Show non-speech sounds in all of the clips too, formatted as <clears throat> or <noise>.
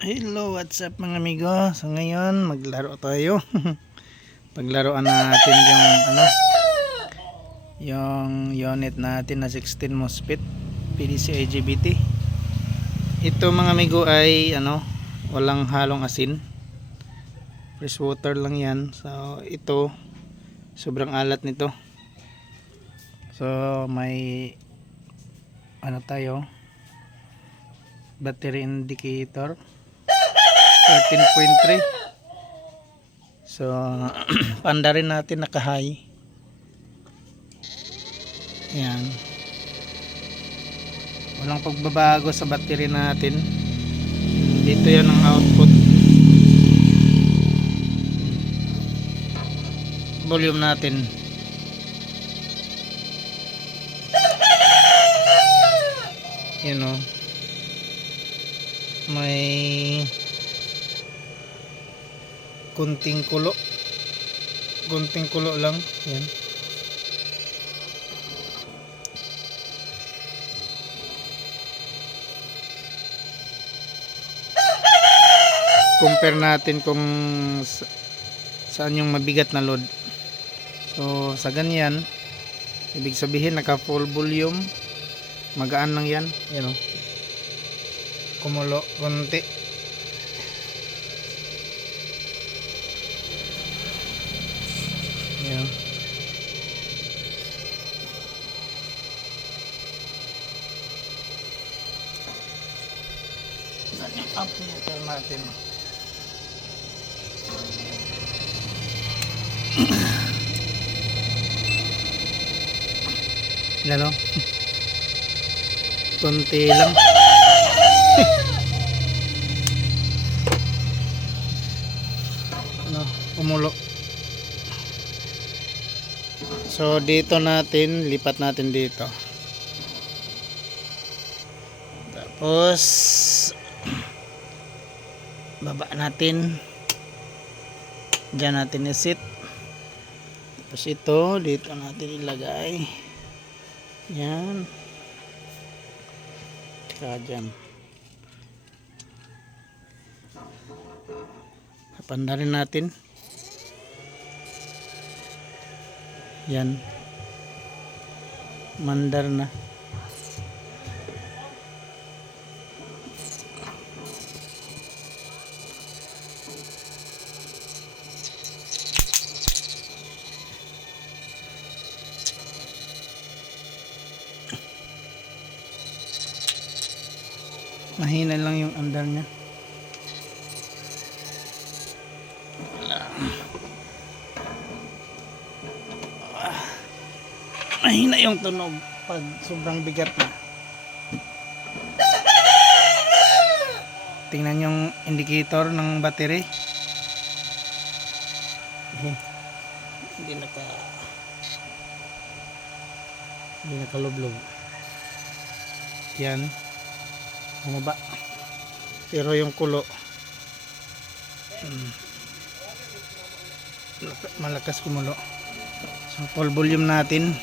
Hello, what's up mga amigo? So ngayon, maglaro tayo. <laughs> Paglaruan natin yung ano yung unit natin na 16 MOSFET PDC IGBT. Ito mga amigo ay ano, walang halong asin. Fresh water lang 'yan. So ito sobrang alat nito. So may ano tayo battery indicator 13.3 so <clears throat> panda rin natin naka high yan walang pagbabago sa battery natin. Dito yan ang output. Volume natin. Yun o may kunting kulo. Kunting kulo lang. Yan. Compare natin kung sa- saan yung mabigat na load. So sa ganyan ibig sabihin naka full volume. Magaan lang yan. Yan o kumulo konti amplifier natin <clears throat> Yan o. <laughs> Konti lang. <laughs> ano, umulo. So dito natin, lipat natin dito. Tapos <clears throat> baba natin. Diyan natin i-sit. Tapos ito, dito natin ilagay. Yan. Saka dyan. Papanda rin natin. Yan. Mandar na. Mahina lang yung andar niya. Ah. Mahina yung tunog pag sobrang bigat na. Tingnan yung indicator ng battery. Hindi naka hindi nakalublob. Yan bumaba. Pero yung kulo malak- malakas kumulo. So full volume natin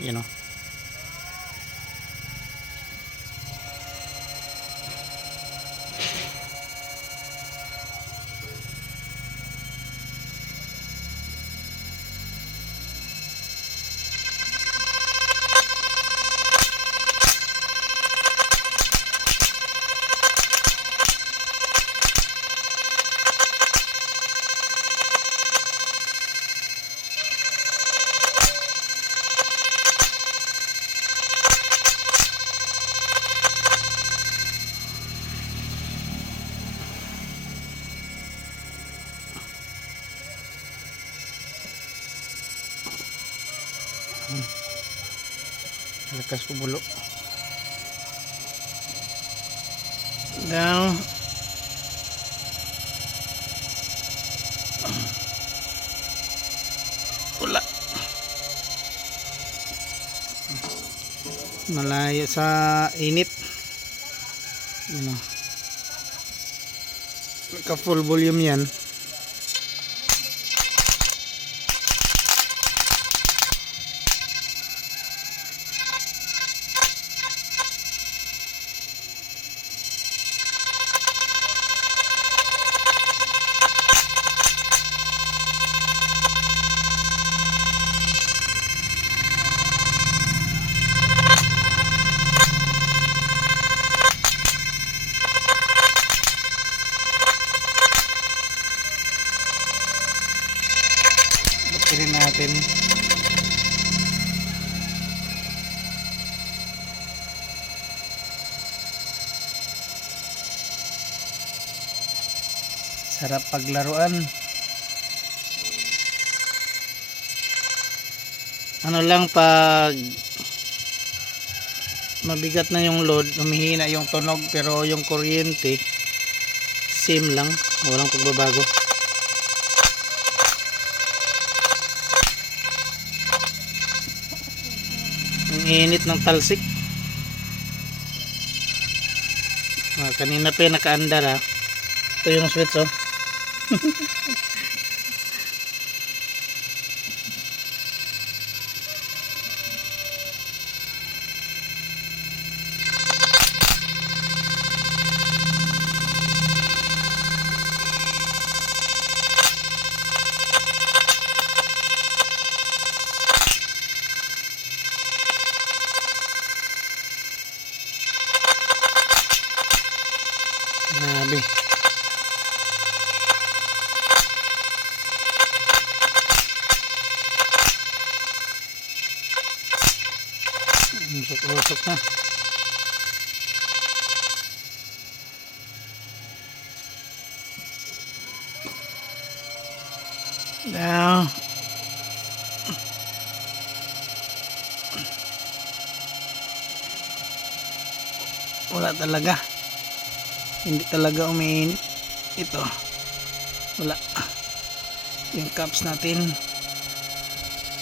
you know Hmm. Lakas kumulo. Now, wala. Malayo sa init. Ano. Naka full volume yan. Sarap paglaruan. Ano lang pag mabigat na yung load, humihina yung tunog pero yung kuryente same lang, walang pagbabago. Ang init ng talsik. Ah, kanina pa yung nakaandar ha. Ito yung switch oh. Ha ha ha. Usok-usok na. Now, wala talaga. Hindi talaga umiinit. Ito. Wala. Yung cups natin.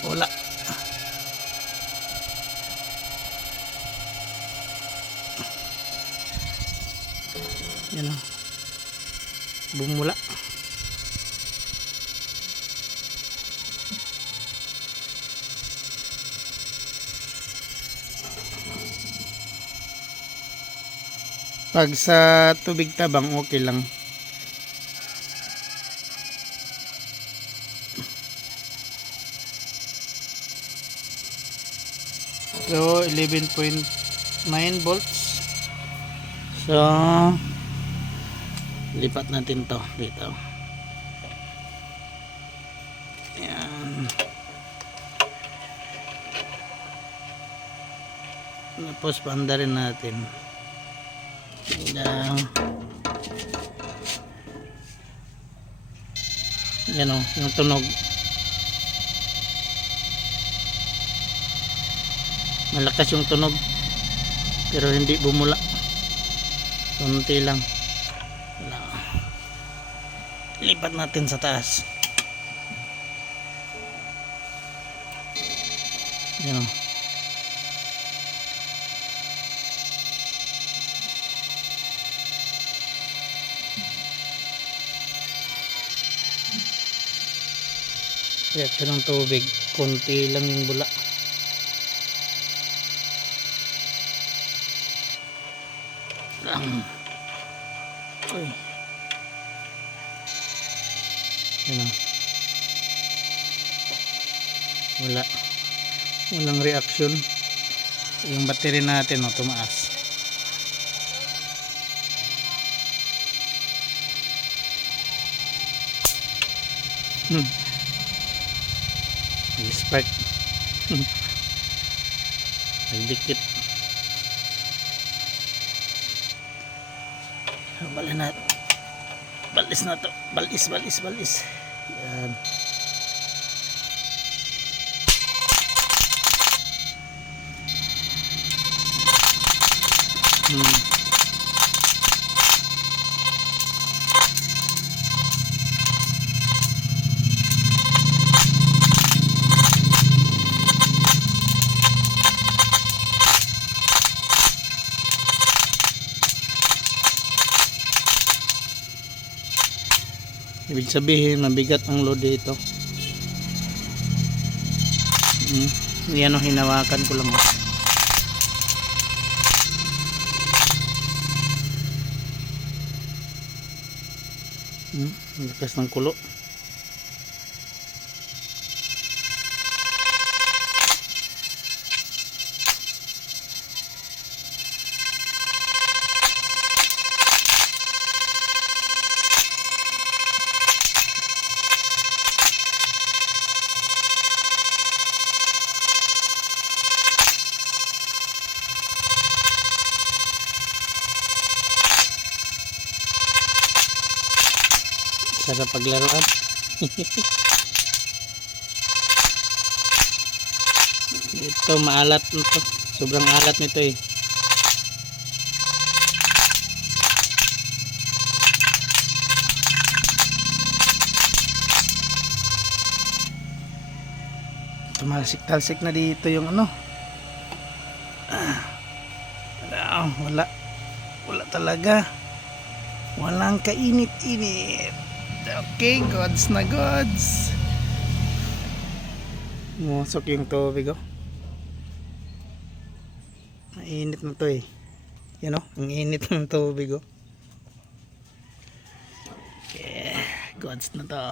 Wala yan o. Bumula. Pag sa tubig tabang okay lang. So 11.9 volts. So lipat natin to dito. Yan tapos panda rin natin. Yan yan o yung tunog. Malakas yung tunog pero hindi bumula. Kunti lang. Wala lipat natin sa taas. Yan o. Reaction ng tubig. Kunti lang yung bula. Lang uy yun o wala walang reaction yung battery natin o tumaas hmm Nag-spark. <laughs> Nagdikit. Bali na. Balis na to. Balis, balis, balis. Hmm. Ibig sabihin, mabigat ang load dito. Hmm. Yan ang hinawakan ko lang. Oh. Mm. ang lakas ng kulo paglaruan. <laughs> Ito maalat nito. Sobrang alat nito eh. Tumalsik-talsik na dito yung ano. Ah, wala, wala talaga. Walang kainit-init okay gods na gods. Musok yung tubig oh. Mainit na to eh. Yan oh ang init ng tubig oh. Okay gods na to